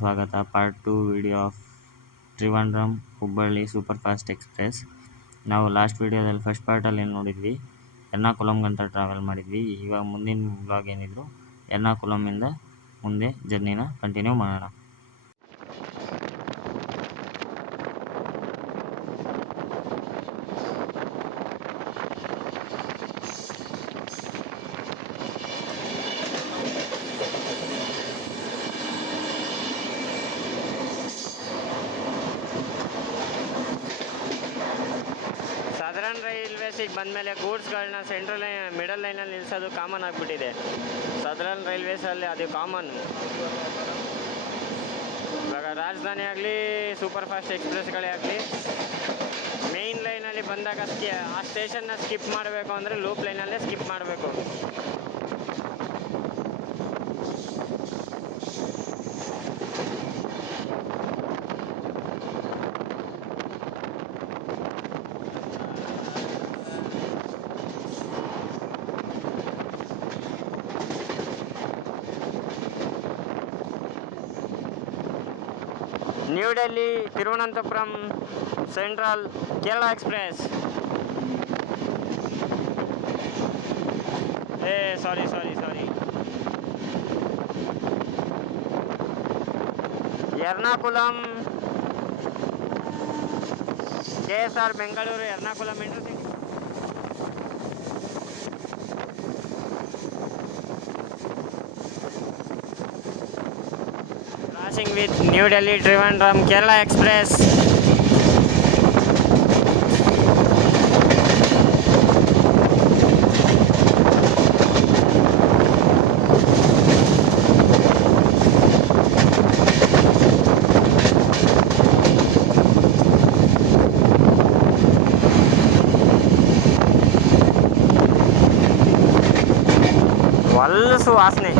ಸ್ವಾಗತ. Part 2 video of Trivandrum Hubballi super fast express. ನಾವು last ವಿಡಿಯೋದಲ್ಲಿ ಫಸ್ಟ್ ಪಾರ್ಟಲ್ಲಿ ಏನು ನೋಡಿದ್ವಿ, ಎರ್ನಾಕುಲಮ್ಗಂತ ಟ್ರಾವೆಲ್ ಮಾಡಿದ್ವಿ. ಇವಾಗ ಮುಂದಿನ ಬ್ಲಾಗ್ ಏನಿದ್ರು ಎರ್ನಾಕುಲಮಿಂದ ಮುಂದೆ ಜರ್ನಿನ ಕಂಟಿನ್ಯೂ ಮಾಡೋಣ. ಸದರನ್ ರೈಲ್ವೇಸಿಗೆ ಬಂದಮೇಲೆ ಗೂಡ್ಸ್ಗಳನ್ನ ಸೆಂಟ್ರಲ್ ಮಿಡಲ್ ಲೈನಲ್ಲಿ ನಿಲ್ಲಿಸೋದು ಕಾಮನ್ ಆಗಿಬಿಟ್ಟಿದೆ. ಸದರನ್ ರೈಲ್ವೇಸಲ್ಲಿ ಅದು ಕಾಮನ್. ಇವಾಗ ರಾಜಧಾನಿ ಆಗಲಿ ಸೂಪರ್ ಫಾಸ್ಟ್ ಎಕ್ಸ್ಪ್ರೆಸ್ಗಳೇ ಆಗಲಿ ಮೇಯ್ನ್ ಲೈನಲ್ಲಿ ಬಂದಾಗ ಆ ಸ್ಟೇಷನ್ನ ಸ್ಕಿಪ್ ಮಾಡಬೇಕು ಅಂದರೆ ಲೂಪ್ ಲೈನಲ್ಲೇ ಸ್ಕಿಪ್ ಮಾಡಬೇಕು. New Delhi Thiruvananthapuram central Kerala express. Sorry Ernakulam KSR Bengaluru Ernakulam intercity. Crossing with New Delhi Trivandrum Kerala Express. ಹೊಲಸು ವಾಸನೆ.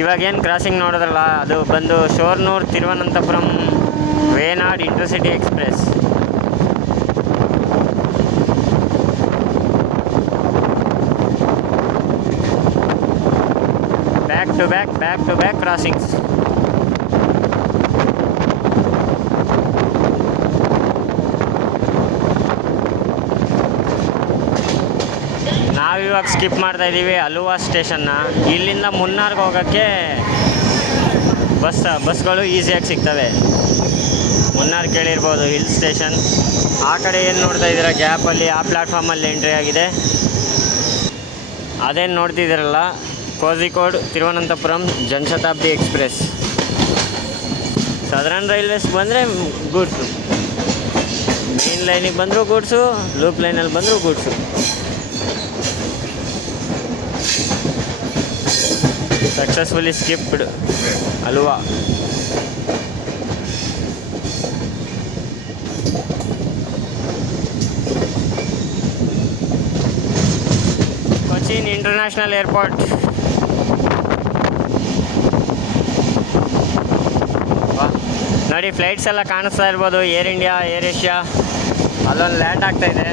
ಇವಾಗೇನು ಕ್ರಾಸಿಂಗ್ ನೋಡಿದ್ರಲ್ಲ, ಅದು ಬಂದು Shoranur Thiruvananthapuram Venad intercity express. Back to back crossings. ನಾವಿವಾಗ ಸ್ಕಿಪ್ ಮಾಡ್ತಾ ಇದ್ದೀವಿ ಅಲುವಾ ಸ್ಟೇಷನ್ನ. ಇಲ್ಲಿಂದ ಮುನ್ನಾರ್ಗೆ ಹೋಗೋಕ್ಕೆ ಬಸ್ಗಳು ಈಸಿಯಾಗಿ ಸಿಗ್ತವೆ. ಮುನ್ನಾರ್ ಕೇಳಿರ್ಬೋದು, ಹಿಲ್ ಸ್ಟೇಷನ್. ಆ ಕಡೆ ಏನು ನೋಡ್ತಾ ಇದ್ದೀರಾ ಗ್ಯಾಪಲ್ಲಿ, ಆ ಪ್ಲ್ಯಾಟ್ಫಾರ್ಮಲ್ಲಿ ಎಂಟ್ರಿ ಆಗಿದೆ. ಅದೇನು ನೋಡ್ತಿದ್ದೀರಲ್ಲ, Kozhikode Thiruvananthapuram Janshatabdi express. Southern railways ಬಂದರೆ ಗೂಡ್ಸು, ಮೇನ್ ಲೈನಿಗೆ ಬಂದರೂ ಗೂಡ್ಸು, ಲೂಪ್ ಲೈನಲ್ಲಿ ಬಂದರೂ goods. Successfully skipped Alua. Cochin International Airport. ನೋಡಿ ಫ್ಲೈಟ್ಸ್ ಎಲ್ಲ ಕಾಣಿಸ್ತಾ ಇರ್ಬೋದು. ಏರ್ ಇಂಡಿಯಾ, ಏರ್ ಏಷ್ಯಾ ಅಲ್ಲೊಂದು ಲ್ಯಾಂಡ್ ಆಗ್ತಾ ಇದೆ.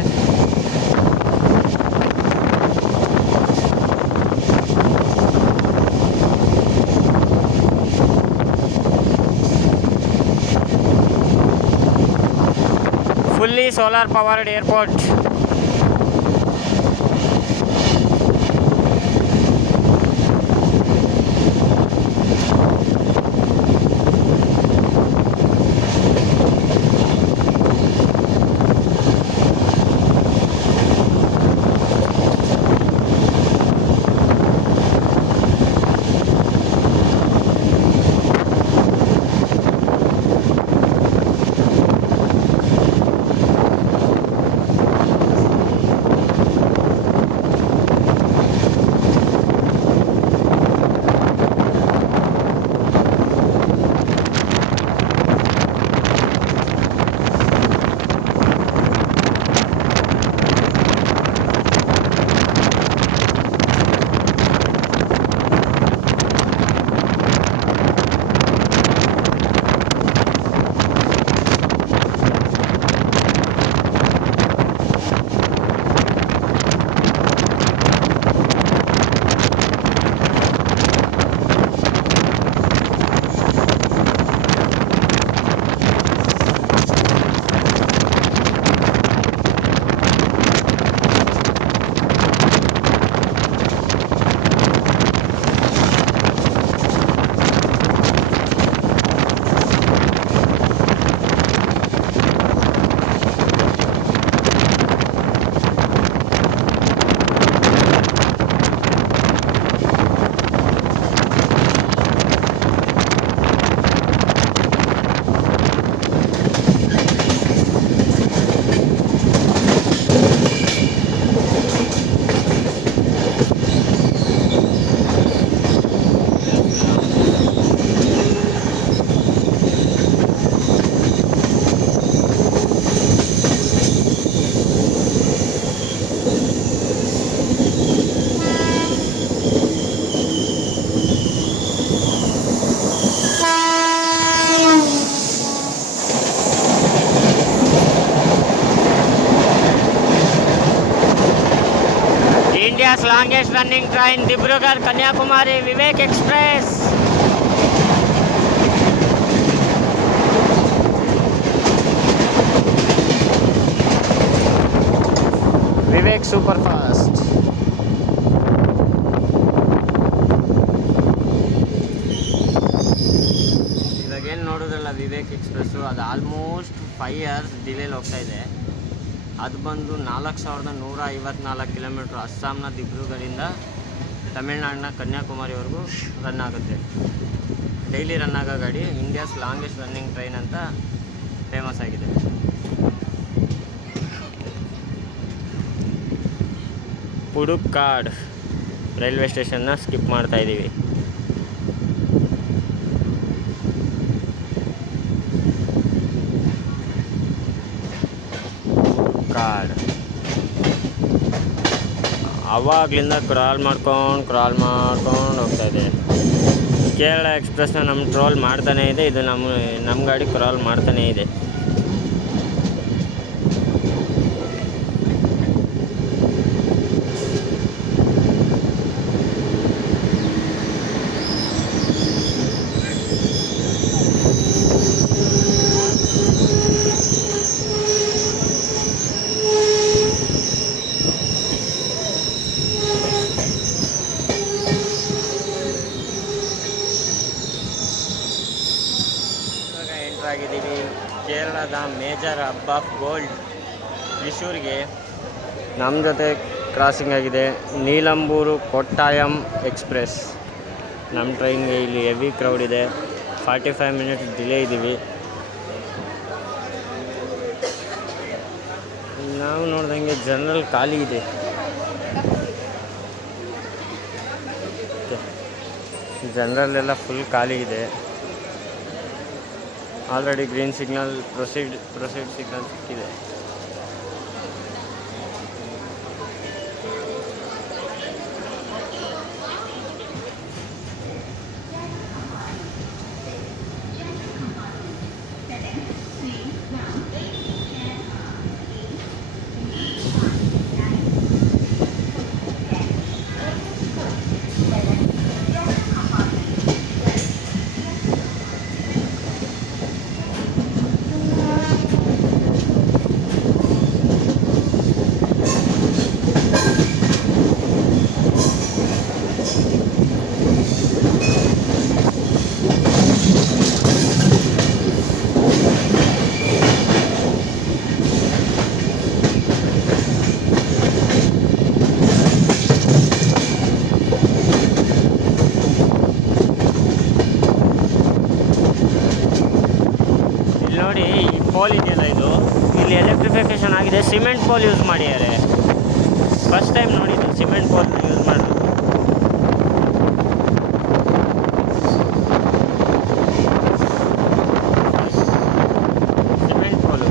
fully solar powered airport. Longest running train Dibrugarh Kanyakumari Vivek express. Vivek super fast. ಇವಾಗೇನು ನೋಡೋದಲ್ಲ ವಿವೇಕ್ ಎಕ್ಸ್ಪ್ರೆಸ್ಸು, ಅದು ಆಲ್ಮೋಸ್ಟ್ 5 hours ಡಿಲೇಲಿ ಹೋಗ್ತಾ ಇದೆ. ಅದು ಬಂದು 4154 ಕಿಲೋಮೀಟ್ರ್ ಅಸ್ಸಾಂನ ದಿಬ್ರುಗಢದಿಂದ ತಮಿಳ್ನಾಡಿನ ಕನ್ಯಾಕುಮಾರಿವರೆಗೂ ರನ್ ಆಗುತ್ತೆ. ಡೈಲಿ ರನ್ ಆಗೋ ಗಾಡಿ, ಇಂಡಿಯಾಸ್ ಲಾಂಗೆಸ್ಟ್ ರನ್ನಿಂಗ್ ಟ್ರೈನ್ ಅಂತ ಫೇಮಸ್ ಆಗಿದೆ. ಪುಡುಕ್ಕಾಡ್ ರೈಲ್ವೆ ಸ್ಟೇಷನ್ನ ಸ್ಕಿಪ್ ಮಾಡ್ತಾ ಇದ್ದೀವಿ. ಪುಡುಕ್ಕಾಡ್ ಅವಾಗಲಿಂದ ಕ್ರಾಲ್ ಮಾಡ್ಕೊಂಡು ಹೋಗ್ತಾ ಇದೆ. ಕೇರಳ ಎಕ್ಸ್ಪ್ರೆಸ್ನ ನಮ್ಮ ಟ್ರೋಲ್ ಮಾಡ್ತಾನೇ ಇದೆ, ಇದು ನಮ್ಮ ಗಾಡಿ ಕ್ರಾಲ್ ಮಾಡ್ತಾನೇ ಇದೆ. ಆಗಿದ್ದೀವಿ ಕೇರಳದ ಮೇಜರ್ ಹಬ್ ಆಫ್ ಗೋಲ್ಡ್ ತ್ರಿಶೂರ್ಗೆ. ನಮ್ಮ ಜೊತೆ ಕ್ರಾಸಿಂಗ್ ಆಗಿದೆ ನೀಲಂಬೂರು ಕೊಟ್ಟಾಯಂ ಎಕ್ಸ್ಪ್ರೆಸ್. ನಮ್ಮ ಟ್ರೈನ್ಗೆ ಇಲ್ಲಿ ಹೆವಿ ಕ್ರೌಡ್ ಇದೆ, 45 minutes ಡಿಲೇ ಇದ್ದೀವಿ. ನಾವು ನೋಡ್ದಂಗೆ ಜನರಲ್ ಖಾಲಿ ಇದೆ. ಜನರಲ್ಲೆಲ್ಲ ಫುಲ್ ಖಾಲಿ ಇದೆ. Already green signal proceed signal ಸಿಕ್ಕಿದೆ. ನೋಡಿ ಈ ಪೋಲ್ ಇದೆಯಲ್ಲ, ಇದು ಇಲ್ಲಿ ಎಲೆಕ್ಟ್ರಿಫಿಕೇಷನ್ ಆಗಿದೆ. ಸಿಮೆಂಟ್ ಪೋಲ್ ಯೂಸ್ ಮಾಡಿದ್ದಾರೆ. ಫಸ್ಟ್ ಟೈಮ್ ನೋಡಿದ್ದು ಸಿಮೆಂಟ್ ಪೋಲ್ ಯೂಸ್ ಮಾಡೋದು. Cement pole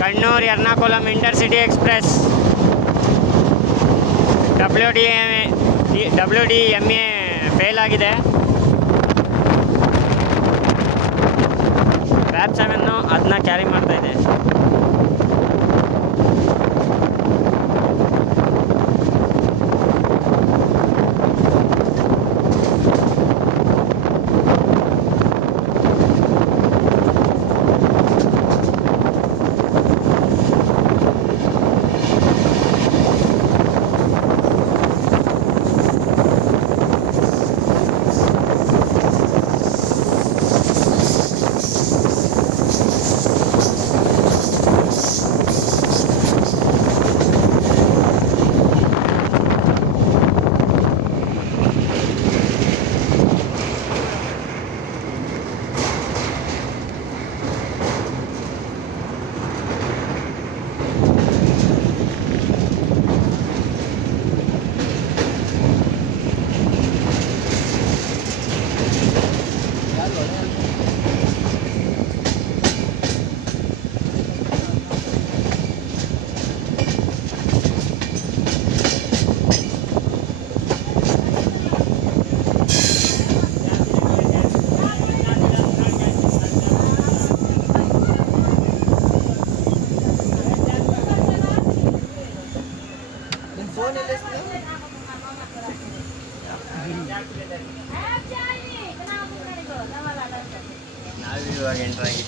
Kannur Ernakulam intercity express WDMA fail ಆಗಿದೆ. RAP 7 ಅದನ್ನ ಕ್ಯಾರಿ ಮಾಡ್ತಾ ಇದೆ.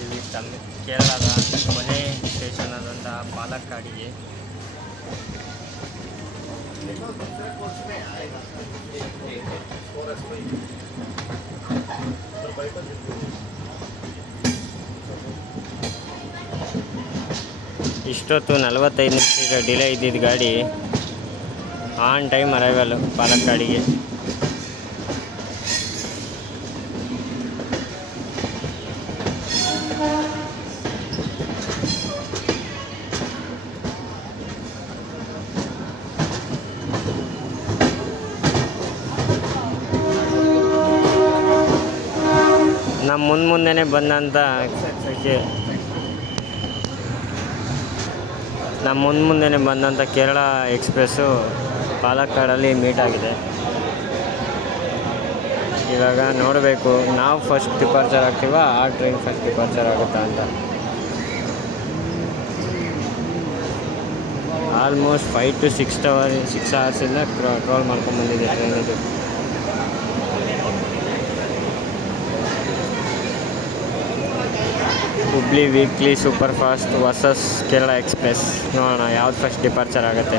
ಇದ್ದೀವಿ ಕೇರಳದ ಕೊನೆ ಸ್ಟೇಷನ್ ಆದಂಥ ಪಾಲಕ್ಕಾಡಿಗೆ. ಇಷ್ಟೊತ್ತು 45 ನಿಮಿಷ ಡಿಲೇ ಇದ್ದಿದ್ದು ಗಾಡಿ ಆನ್ ಟೈಮ್ ಅರೈವಲ್ ಪಾಲಕ್ಕಾಡಿಗೆ. ನಮ್ಮ ಮುಂದೆನೇ ಬಂದಂಥ ಕೇರಳ ಎಕ್ಸ್ಪ್ರೆಸ್ಸು ಪಾಲಕ್ಕಾಡಲ್ಲಿ ಮೀಟ್ ಆಗಿದೆ. ಇವಾಗ ನೋಡಬೇಕು ನಾವು ಫಸ್ಟ್ ಡಿಪಾರ್ಚರ್ ಆಗ್ತೀವ, ಆ ಟ್ರೈನ್ ಫಸ್ಟ್ ಡಿಪಾರ್ಚರ್ ಆಗುತ್ತಾ ಅಂತ. ಆಲ್ಮೋಸ್ಟ್ 5 to 6 ಅವರ್ಸಿಂದ ಟ್ರೋಲ್ ಮಾಡ್ಕೊಂಡ್ಬಂದಿದೆ ಟ್ರೈನ್ ಇದು. Hubli weekly super fast versus Kerala express. ನೋಡೋಣ ಯಾವ್ದು ಫಸ್ಟ್ ಡಿಪಾರ್ಚರ್ ಆಗುತ್ತೆ.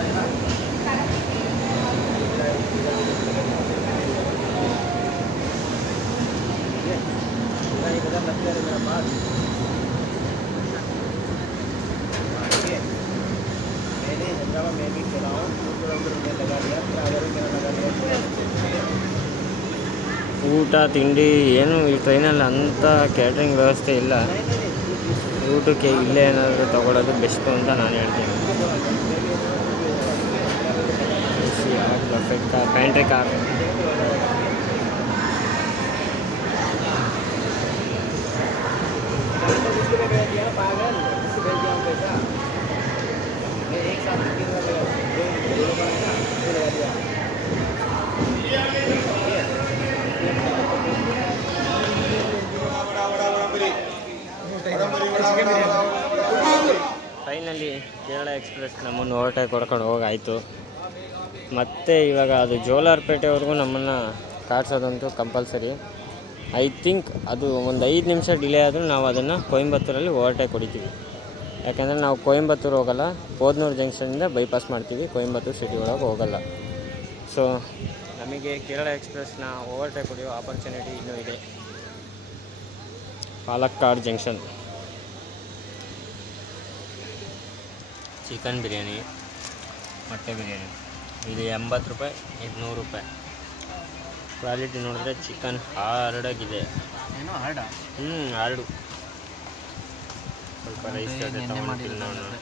ಊಟ ತಿಂಡಿ ಏನು ಈ ಟ್ರೈನಲ್ಲಿ ಅಂಥ ಕ್ಯಾಟ್ರಿಂಗ್ ವ್ಯವಸ್ಥೆ ಇಲ್ಲ. ಊಟಕ್ಕೆ ಇಲ್ಲೇ ಏನಾದರೂ ತೊಗೊಳೋದು ಬೆಸ್ಟು ಅಂತ ನಾನು ಹೇಳ್ತೀನಿ. Perfect car, pantry car. Finally Kerala express ನಮ್ಮನ್ನು ಓವರ್ಟೇಕ್ ಹೊಡ್ಕೊಂಡು ಹೋಗಾಯಿತು. ಮತ್ತು ಇವಾಗ ಅದು ಜೋಲಾರ್ಪೇಟೆವರೆಗೂ ನಮ್ಮನ್ನು ಕಾಡ್ಸೋದಂತೂ ಕಂಪಲ್ಸರಿ. ಐ ಥಿಂಕ್ ಅದು ಒಂದು 5 ನಿಮಿಷ ಡಿಲೇ ಆದರೂ ನಾವು ಅದನ್ನು ಕೊಯಂಬತ್ತೂರಲ್ಲಿ ಓವರ್ಟೇಕ್ ಹೊಡಿತೀವಿ. ಯಾಕೆಂದರೆ ನಾವು ಕೊಯಂಬತ್ತೂರು ಹೋಗಲ್ಲ, ಪೋದ್ನೂರು ಜಂಕ್ಷನಿಂದ ಬೈಪಾಸ್ ಮಾಡ್ತೀವಿ, ಕೊಯಂಬತ್ತೂರು ಸಿಟಿ ಒಳಗೆ ಹೋಗಲ್ಲ. ಸೊ ನಮಗೆ ಕೇರಳ ಎಕ್ಸ್ಪ್ರೆಸ್ನ ಓವರ್ಟೇಕ್ ಹೊಡೆಯೋ ಆಪರ್ಚುನಿಟಿ ಇನ್ನೂ ಇದೆ. ಪಾಲಕ್ಕಾಡ್ ಜಂಕ್ಷನ್. ಚಿಕನ್ ಬಿರಿಯಾನಿ, ಮೊಟ್ಟೆ ಬಿರಿಯಾನಿ ಇದು 80 ರೂಪಾಯಿ, ಇದು 100 ರೂಪಾಯಿ. ಕ್ವಾಲಿಟಿ ನೋಡಿದ್ರೆ ಚಿಕನ್ ಹಾರ್ಡಾಗಿದೆ. ಹಾರ್ಡು. ಸ್ವಲ್ಪ ರೈಸ್ ಜೊತೆ ತೊಗೊಂಡು ನೋಡೋಣ.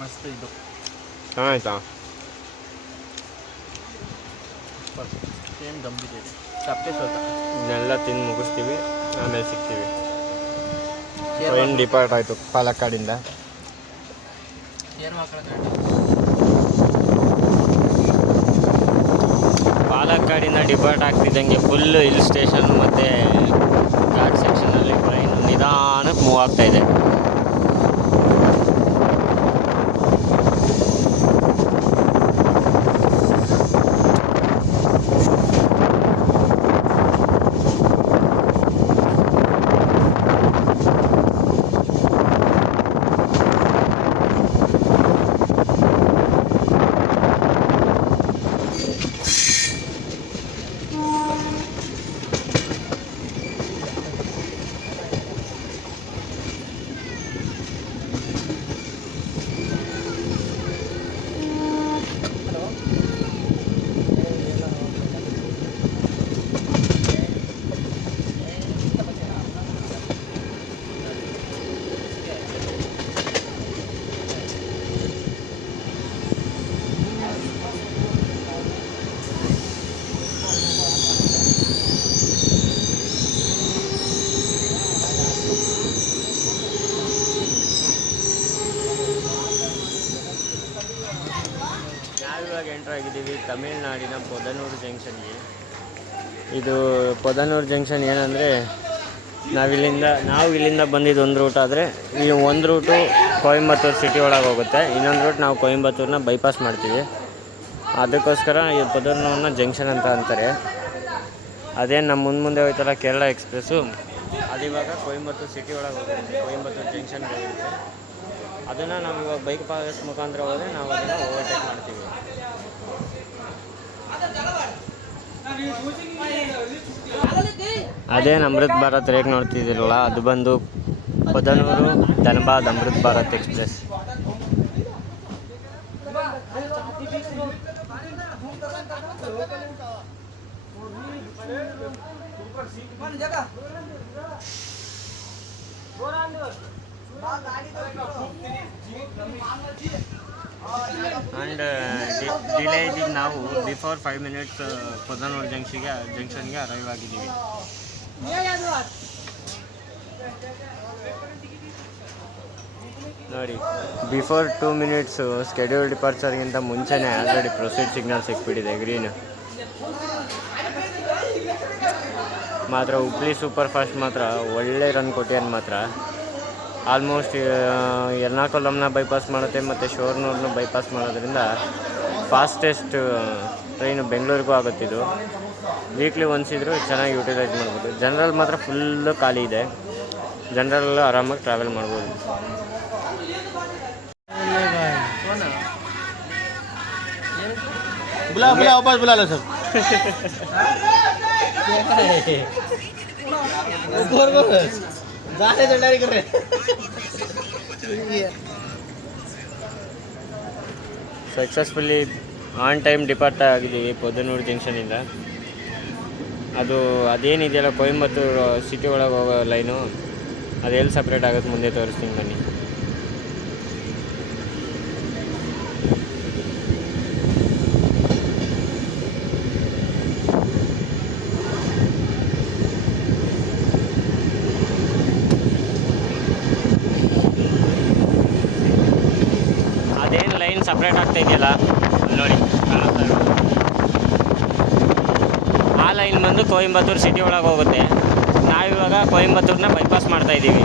ಮಸ್ತ್ ಇದು ಚೆನ್ನಾಯ್ತಾ? ಸೇಮ್ ಗಂಬಿದೆ ಚಪ್ಪೆ ಸ್ವಲ್ಪ. ಇದನ್ನೆಲ್ಲ ತಿಂದು ಮುಗಿಸ್ತೀವಿ, ಆಮೇಲೆ ಸಿಗ್ತೀವಿ. ಟ್ರೈನ್ ಡಿಪಾರ್ಟ್ ಆಯಿತು ಪಾಲಕ್ಕಾಡಿಂದ. ಪಾಲಕ್ಕಾಡಿಂದ ಡಿಪಾರ್ಟ್ ಆಗ್ತಿದ್ದಂಗೆ ಫುಲ್ಲು ಹಿಲ್ ಸ್ಟೇಷನ್ ಮತ್ತು ಘಾಟ್ ಸೆಕ್ಷನಲ್ಲಿ ಟ್ರೈನ್ ನಿಧಾನಕ್ಕೆ ಮೂವ್ ಆಗ್ತಾಯಿದೆ. ಎಂಟ್ರ್ ಆಗಿದ್ದೀವಿ ತಮಿಳ್ನಾಡಿನ ಪೊದನೂರು ಜಂಕ್ಷನ್ಗೆ. ಇದು ಪೊದನೂರು ಜಂಕ್ಷನ್ ಏನಂದರೆ ನಾವು ಇಲ್ಲಿಂದ ಬಂದಿದ್ದು ಒಂದು ರೂಟ್ ಆದರೆ ಈ ಒಂದು ರೂಟು ಕೊಯಂಬತ್ತೂರು ಸಿಟಿ ಒಳಗೆ ಹೋಗುತ್ತೆ, ಇನ್ನೊಂದು ರೂಟ್ ನಾವು ಕೊಯಂಬತ್ತೂರನ್ನ ಬೈಪಾಸ್ ಮಾಡ್ತೀವಿ. ಅದಕ್ಕೋಸ್ಕರ ಈ ಪೊದರ್ನೂರನ್ನ ಜಂಕ್ಷನ್ ಅಂತ ಅಂತಾರೆ. ಅದೇನು ನಮ್ಮ ಮುಂದೆ ಹೋಯ್ತಲ್ಲ ಕೇರಳ ಎಕ್ಸ್ಪ್ರೆಸ್ಸು, ಅದು ಇವಾಗ ಕೊಯಂಬತ್ತೂರು ಸಿಟಿ ಒಳಗೆ ಹೋಗುತ್ತೆ, ಕೊಯಂಬತ್ತೂರು ಜಂಕ್ಷನ್ಗೆ ಹೋಗಿರುತ್ತೆ. ಅದನ್ನು ನಾವು ಇವಾಗ ಬೈಕ್ ಪಾಸ್ ಮುಖಾಂತರ ಹೋದರೆ ನಾವು ಅದನ್ನು ಓವರ್ಟೇಕ್ ಮಾಡ್ತೀವಿ. ಅದೇನು ಅಮೃತ್ ಭಾರತ್ ರೇಕ್ ನೋಡ್ತಿದ್ದೀರಲ್ಲ, ಅದು ಬಂದು Podanur Dhanbad Amrit Bharat express. And delay ಇದ್ದಿದ್ದು ನಾವು ಬಿಫೋರ್ 5 minutes ಪೊದನೂರು ಜಂಕ್ಷನ್ಗೆ ಅರೈವ್ ಆಗಿದ್ದೀವಿ. ನೋಡಿ, ಬಿಫೋರ್ 2 minutes ಸ್ಕೆಡ್ಯೂಲ್ ಡಿಪಾರ್ಚರ್ಗಿಂತ ಮುಂಚೆನೇ ಆಲ್ರೆಡಿ ಪ್ರೊಸೀಡ್ ಸಿಗ್ನಲ್ ಸಿಕ್ಬಿಟ್ಟಿದೆ ಗ್ರೀನ್. ಮಾತ್ರ ಹುಬ್ಳಿ ಸೂಪರ್ ಫಾಸ್ಟ್ ಮಾತ್ರ ಒಳ್ಳೆ ರನ್ ಕೊಟ್ಟಿಯನ್ ಮಾತ್ರ. ಆಲ್ಮೋಸ್ಟ್ ಎರ್ನಾಕುಲಮ್ನ ಬೈಪಾಸ್ ಮಾಡುತ್ತೆ ಮತ್ತು ಶೋರ್ನೂರ್ನ ಬೈಪಾಸ್ ಮಾಡೋದ್ರಿಂದ ಫಾಸ್ಟೆಸ್ಟ್ ಟ್ರೈನು ಬೆಂಗಳೂರಿಗೂ ಆಗುತ್ತಿದ್ದು. ವೀಕ್ಲಿ ಒನ್ಸ್ ಇದ್ದರೂ ಚೆನ್ನಾಗಿ ಯೂಟಿಲೈಸ್ ಮಾಡ್ಬೋದು. ಜನರಲ್ ಮಾತ್ರ ಫುಲ್ಲು ಖಾಲಿ ಇದೆ, ಜನರಲ್ಲೆಲ್ಲ ಆರಾಮಾಗಿ ಟ್ರಾವೆಲ್ ಮಾಡ್ಬೋದು. वापस बुला लो sir. Successfully on time depart ಆಗಿದ್ದೀವಿ ಪೊದನೂರು ಜಂಕ್ಷನಿಂದ. ಅದೇನಿದೆಯಲ್ಲ ಕೊಯಂಬತ್ತೂರು ಸಿಟಿ ಒಳಗೆ ಹೋಗೋ ಲೈನು, ಅದು ಎಲ್ಲಿ ಸಪ್ರೇಟ್ ಆಗುತ್ತೆ ಮುಂದೆ ತೋರಿಸ್ತೀನಿ ಬನ್ನಿ. ಅದೇನು ಲೈನ್ ಸಪ್ರೇಟ್ ಆಗ್ತಾ ಇದೆಯಲ್ಲ ನೋಡಿ, ಕಾಣಿಸ್ತಾ ಇರೋದು ಆ ಲೈನ್ ಬಂದು ಕೊಯಂಬತ್ತೂರು ಸಿಟಿ ಒಳಗೆ ಹೋಗುತ್ತೆ. ನಾವಿವಾಗ ಕೊಯಂಬತ್ತೂರನ್ನ ಬೈಪಾಸ್ ಮಾಡ್ತಾಯಿದ್ದೀವಿ.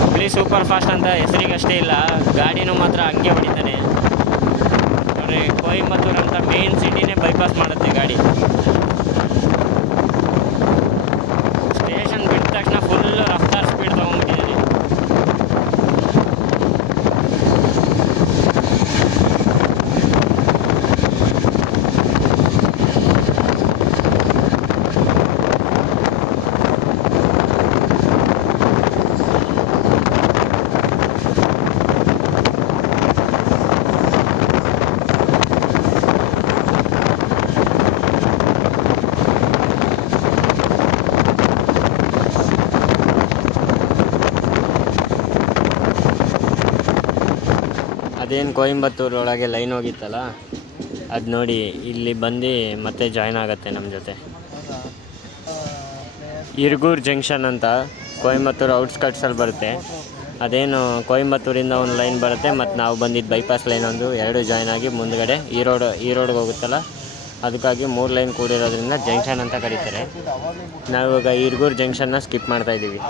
ಹುಬ್ಳಿ ಸೂಪರ್ ಫಾಸ್ಟ್ ಅಂತ ಹೆಸರಿಗಷ್ಟೇ ಇಲ್ಲ, ಗಾಡಿನೂ ಮಾತ್ರ ಹಂಗೆ ಹೊಡಿತಾನೆ ನೋಡ್ರಿ. ಕೊಯಂಬತ್ತೂರು ಅಂತ ಮೇನ್ ಸಿಟಿನೇ ಬೈಪಾಸ್ ಮಾಡುತ್ತೆ ಗಾಡಿ. ಸ್ಟೇಷನ್ ಬಿಟ್ಟ ತಕ್ಷಣ ಫುಲ್ಲು ರಫ್ತಾರ್ ಸ್ಪೀಡ್ ತೊಗೊಂಡ್ಬಿಟ್ಟಿದ್ದೀನಿ. ಅದೇನು ಕೊಯಂಬತ್ತೂರು ಒಳಗೆ ಲೈನ್ ಹೋಗಿತ್ತಲ್ಲ, ಅದು ನೋಡಿ ಇಲ್ಲಿ ಬಂದು ಮತ್ತೆ ಜಾಯ್ನ್ ಆಗುತ್ತೆ ನಮ್ಮ ಜೊತೆ. ಇರ್ಗೂರು ಜಂಕ್ಷನ್ ಅಂತ ಕೊಯಂಬತ್ತೂರು ಔಟ್ಸ್ಕಟ್ಸಲ್ಲಿ ಬರುತ್ತೆ. ಅದೇನು ಕೊಯಂಬತ್ತೂರಿಂದ ಒಂದು ಲೈನ್ ಬರುತ್ತೆ, ಮತ್ತು ನಾವು ಬಂದಿದ್ದು ಬೈಪಾಸ್ ಲೈನ್ ಒಂದು, ಎರಡು ಜಾಯ್ನ್ ಆಗಿ ಮುಂದ್ಗಡೆ ಈ ರೋಡ್ಗೆ ಹೋಗುತ್ತಲ್ಲ, ಅದಕ್ಕಾಗಿ 3 ಲೈನ್ ಕೂಡಿರೋದ್ರಿಂದ ಜಂಕ್ಷನ್ ಅಂತ ಕರೀತಾರೆ. ನಾವಿವಾಗ ಇರ್ಗೂರು ಜಂಕ್ಷನ್ನ ಸ್ಕಿಪ್ ಮಾಡ್ತಾಯಿದ್ದೀವಿ.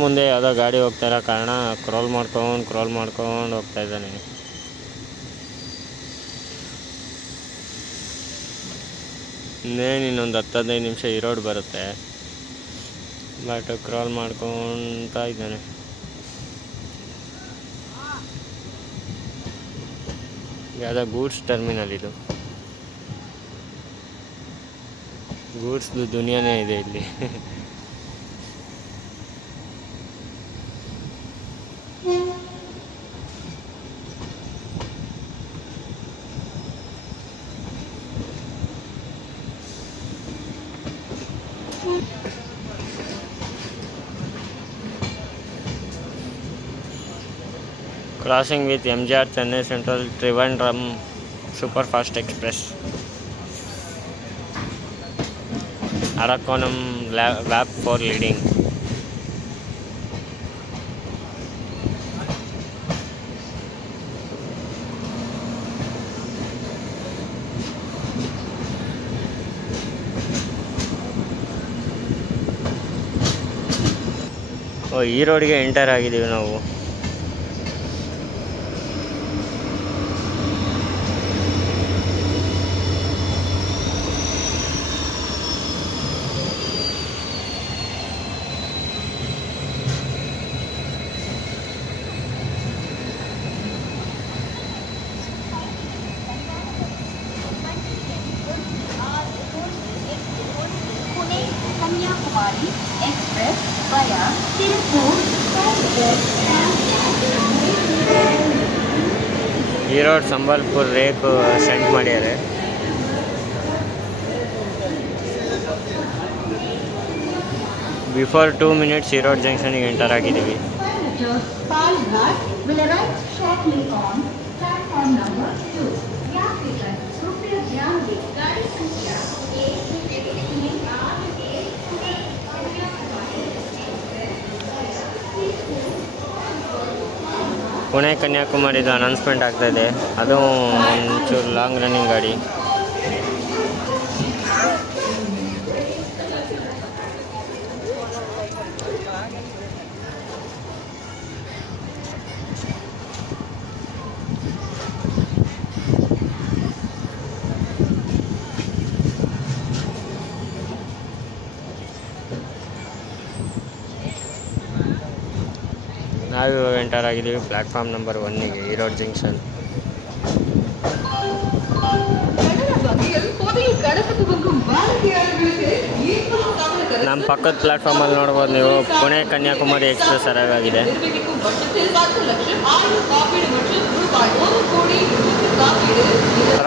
ಮುಂದೆ ಯಾವುದೋ ಗಾಡಿ ಹೋಗ್ತಾ ಇರೋ ಕಾರಣ ಕ್ರಾಲ್ ಮಾಡ್ಕೊಂಡು ಹೋಗ್ತಾ ಇದ್ದಾನೆ. ಇನ್ನೊಂದು 10-15 ನಿಮಿಷ ಈ ರೋಡ್ ಬರುತ್ತೆ, ಬಟ್ ಕ್ರಾಲ್ ಮಾಡ್ಕೊತಾ ಇದ್ದಾನೆ. ಯಾವುದೋ ಗೂಡ್ಸ್ ಟರ್ಮಿನಲ್ ಇದು, ಗೂಡ್ಸ್ದು ದುನಿಯಾನೇ ಇದೆ ಇಲ್ಲಿ. Crossing with MGR Chennai Central Trivandrum Superfast Express. Arakonam VAP 4 leading. ಈ ರೋಡ್ಗೆ ಎಂಟರ್ ಆಗಿದ್ದೀವಿ ನಾವು. Kanyakumari Express via Tirupur. ಈ ರೋಡ್ ಸಂಬಲ್ಪುರ್ ರೇಕು ಸೆಂಟ್ ಮಾಡ್ಯಾರೆ. ಬಿಫೋರ್ 2 minutes ಈ ರೋಡ್ ಜಂಕ್ಷನ್ಗೆ ಎಂಟರ್ ಆಗಿದ್ದೀವಿ. Palghat will arrive shortly on platform number 2. यात्रीगण कृपया ध्यान दें, गाड़ी संख्या 1 ಪುಣೆ ಕನ್ಯಾಕುಮಾರಿದು ಅನೌನ್ಸ್ಮೆಂಟ್ ಆಗ್ತಾಯಿದೆ, ಅದು ಒಂಚೂರು ಲಾಂಗ್ ರನ್ನಿಂಗ್ ಗಾಡಿ. ನಾವಿವಾಗ ಎಂಟರ್ ಆಗಿದ್ದೀವಿ ಪ್ಲ್ಯಾಟ್ಫಾರ್ಮ್ ನಂಬರ್ 1ಗೆ, ಈ ರೋಡ್ ಜಂಕ್ಷನ್. ನಮ್ಮ ಪಕ್ಕದ ಪ್ಲ್ಯಾಟ್ಫಾರ್ಮಲ್ಲಿ ನೋಡ್ಬೋದು ನೀವು, ಪುಣೆ ಕನ್ಯಾಕುಮಾರಿ ಎಕ್ಸ್ಪ್ರೆಸ್ ಅರೈವ್ ಆಗಿದೆ.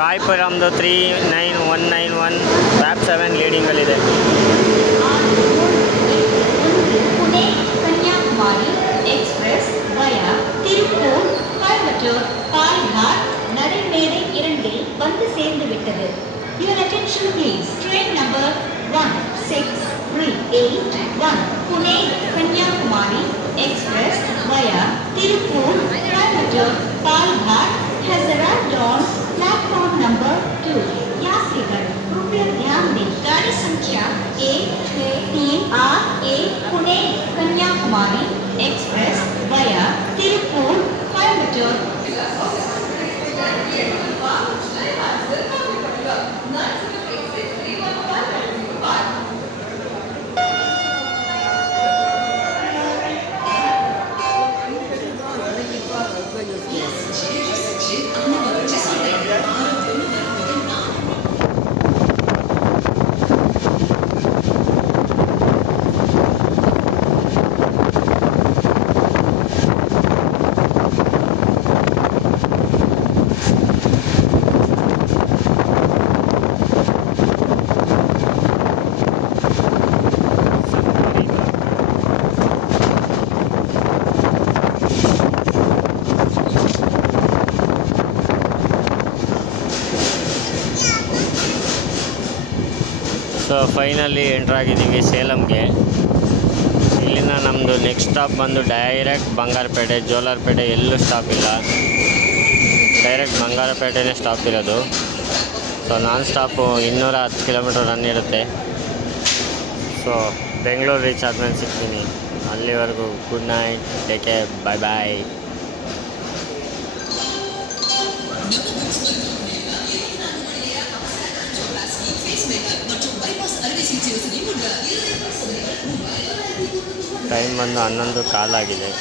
ರಾಯ್ಪುರಮ್ದು 39191 ವ್ಯಾಪ್ 7 ಲೀಡಿಂಗಲ್ಲಿದೆ. Pune Kanyakumari Express via Tirupur, Coimbatore, Palghat, நடைமேடை 2 வந்து சேர்ந்து விட்டது. Your attention please. Train number 16381 Pune Kanyakumari Express via Tirupur, Coimbatore, Palghat has arrived on platform number 2. यात्रीगण कृपया ध्यान दें, गाड़ी संख्या 16381 Pune Kanyakumari express via Tirupur, Coimbatore. So finally entry ಆಗಿದ್ದೀವಿ ಸೇಲಂಗೆ. ಇಲ್ಲಿಂದ ನಮ್ಮದು ನೆಕ್ಸ್ಟ್ ಸ್ಟಾಪ್ ಬಂದು ಡೈರೆಕ್ಟ್ ಬಂಗಾರಪೇಟೆ, ಜೋಲಾರ್ಪೇಟೆ ಎಲ್ಲೂ ಸ್ಟಾಪ್ ಇಲ್ಲ, ಡೈರೆಕ್ಟ್ ಬಂಗಾರಪೇಟೆನೇ ಸ್ಟಾಪ್ ಇರೋದು. So non stop 210 kilometre run ಇರುತ್ತೆ. ಸೊ ಬೆಂಗಳೂರು ರೀಚ್ ಆದಮೇಲೆ ಸಿಗ್ತೀನಿ. ಅಲ್ಲಿವರೆಗೂ good night, take care, bye bye. Time ಬಂದು 11 ಕಾಲಾಗಿದೆ.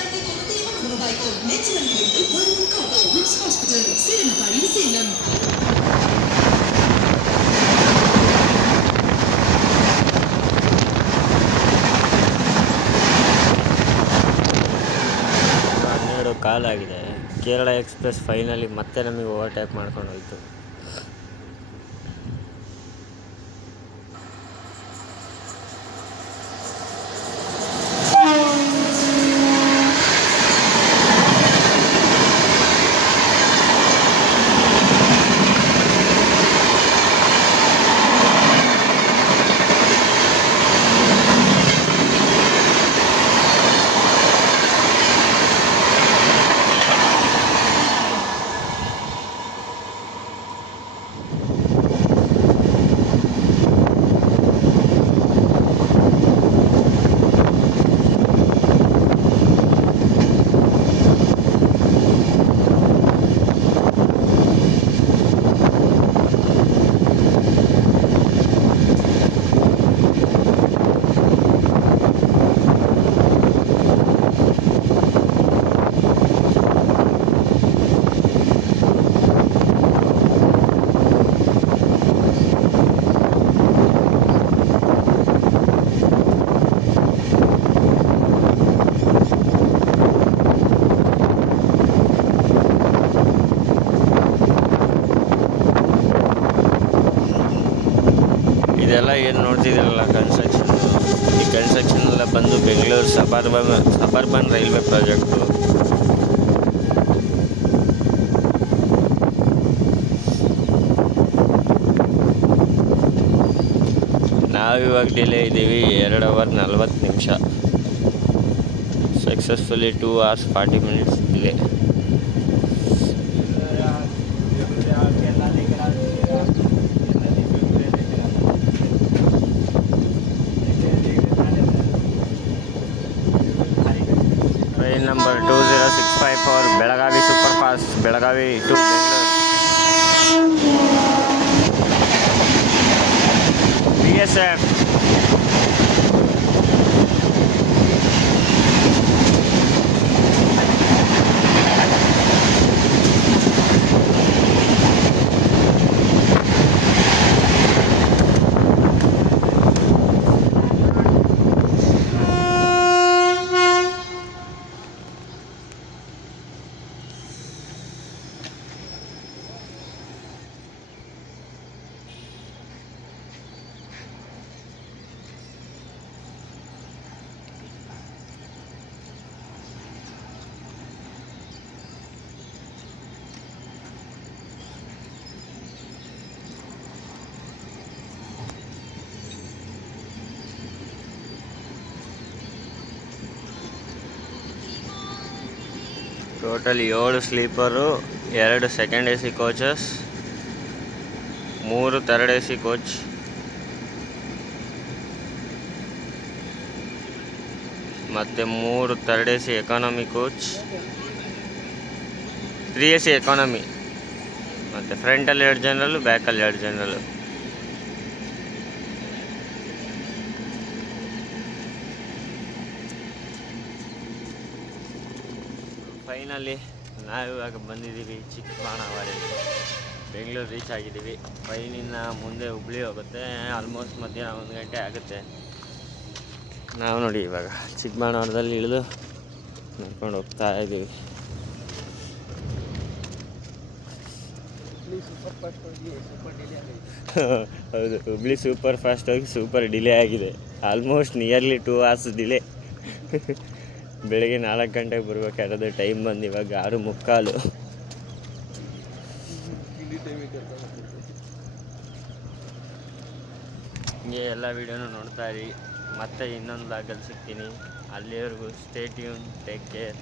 ಕಾಲಾಗಿದೆ. ಕೇರಳ ಎಕ್ಸ್ಪ್ರೆಸ್ ಫೈನಲಿ ಮತ್ತೆ ನಮಗೆ ಓವರ್ಟೇಕ್ ಮಾಡ್ಕೊಂಡು ಹೋಯಿತು. ಇದೆಲ್ಲ ಏನು ನೋಡ್ತಿದ್ದೀರಲ್ಲ ಕನ್ಸ್ಟ್ರಕ್ಷನ್, ಈ ಕನ್ಸ್ಟ್ರಕ್ಷನ್ ಎಲ್ಲ ಬಂದು ಬೆಂಗಳೂರು ಸಬರ್ಬನ್ ರೈಲ್ವೆ ಪ್ರಾಜೆಕ್ಟು. ನಾವಿವಾಗ ಡಿಲೇ ಇದ್ದೀವಿ 2 ಅವರ್ 40 ನಿಮಿಷ. Successfully 2 hours 40 minutes delay. Train number 20654 Belagavi super fast, Belagavi to Bengaluru. BSF total 7 sleeper, 2 second AC coaches, 3 third AC coach, ಮತ್ತು 3 third AC economy coach, 3 AC economy, ಮತ್ತು ಫ್ರಂಟಲ್ಲಿ 2 ಜನರಲ್ಲು, ಬ್ಯಾಕಲ್ಲಿ 2 ಜನರಲ್ಲು. Finally ನಾವಿವಾಗ ಬಂದಿದ್ದೀವಿ ಚಿಕ್ಕಬಾಣಾವರಿಗೆ. ಬೆಂಗಳೂರು ರೀಚ್ ಆಗಿದ್ದೀವಿ. ಟ್ರೈನಿಂದ ಮುಂದೆ ಹುಬ್ಳಿ ಹೋಗುತ್ತೆ. ಆಲ್ಮೋಸ್ಟ್ ಮಧ್ಯಾಹ್ನ 1 ಗಂಟೆ ಆಗುತ್ತೆ. ನಾವು ನೋಡಿ ಇವಾಗ ಚಿಕ್ಕಬಾಣಾವರದಲ್ಲಿ ಇಳಿದು ನಡ್ಕೊಂಡು ಹೋಗ್ತಾ ಇದ್ದೀವಿ. ಹೌದು, ಹುಬ್ಳಿ ಸೂಪರ್ ಫಾಸ್ಟ್ ಹೋಗಿ ಸೂಪರ್ ಡಿಲೇ ಆಗಿದೆ. Almost nearly 2 hours delay. ಬೆಳಗ್ಗೆ 4 ಗಂಟೆಗೆ ಬರ್ಬೇಕಾಗಿರೋದು, ಟೈಮ್ ಬಂದು ಇವಾಗ 6:45. ಹಿಂಗೆ ಎಲ್ಲ ವೀಡಿಯೋನು ನೋಡ್ತಾ ಇರಿ. ಮತ್ತೆ ಇನ್ನೊಂದು ಬ್ಲಾಗಲ್ಲಿ ಸಿಗ್ತೀನಿ. ಅಲ್ಲಿವರೆಗೂ stay tune, take care.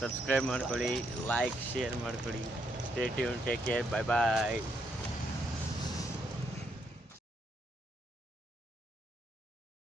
Subscribe ಮಾಡ್ಕೊಳ್ಳಿ, ಲೈಕ್ ಶೇರ್ ಮಾಡ್ಕೊಳ್ಳಿ. Stay tune, take care, bye ಬಾಯ್.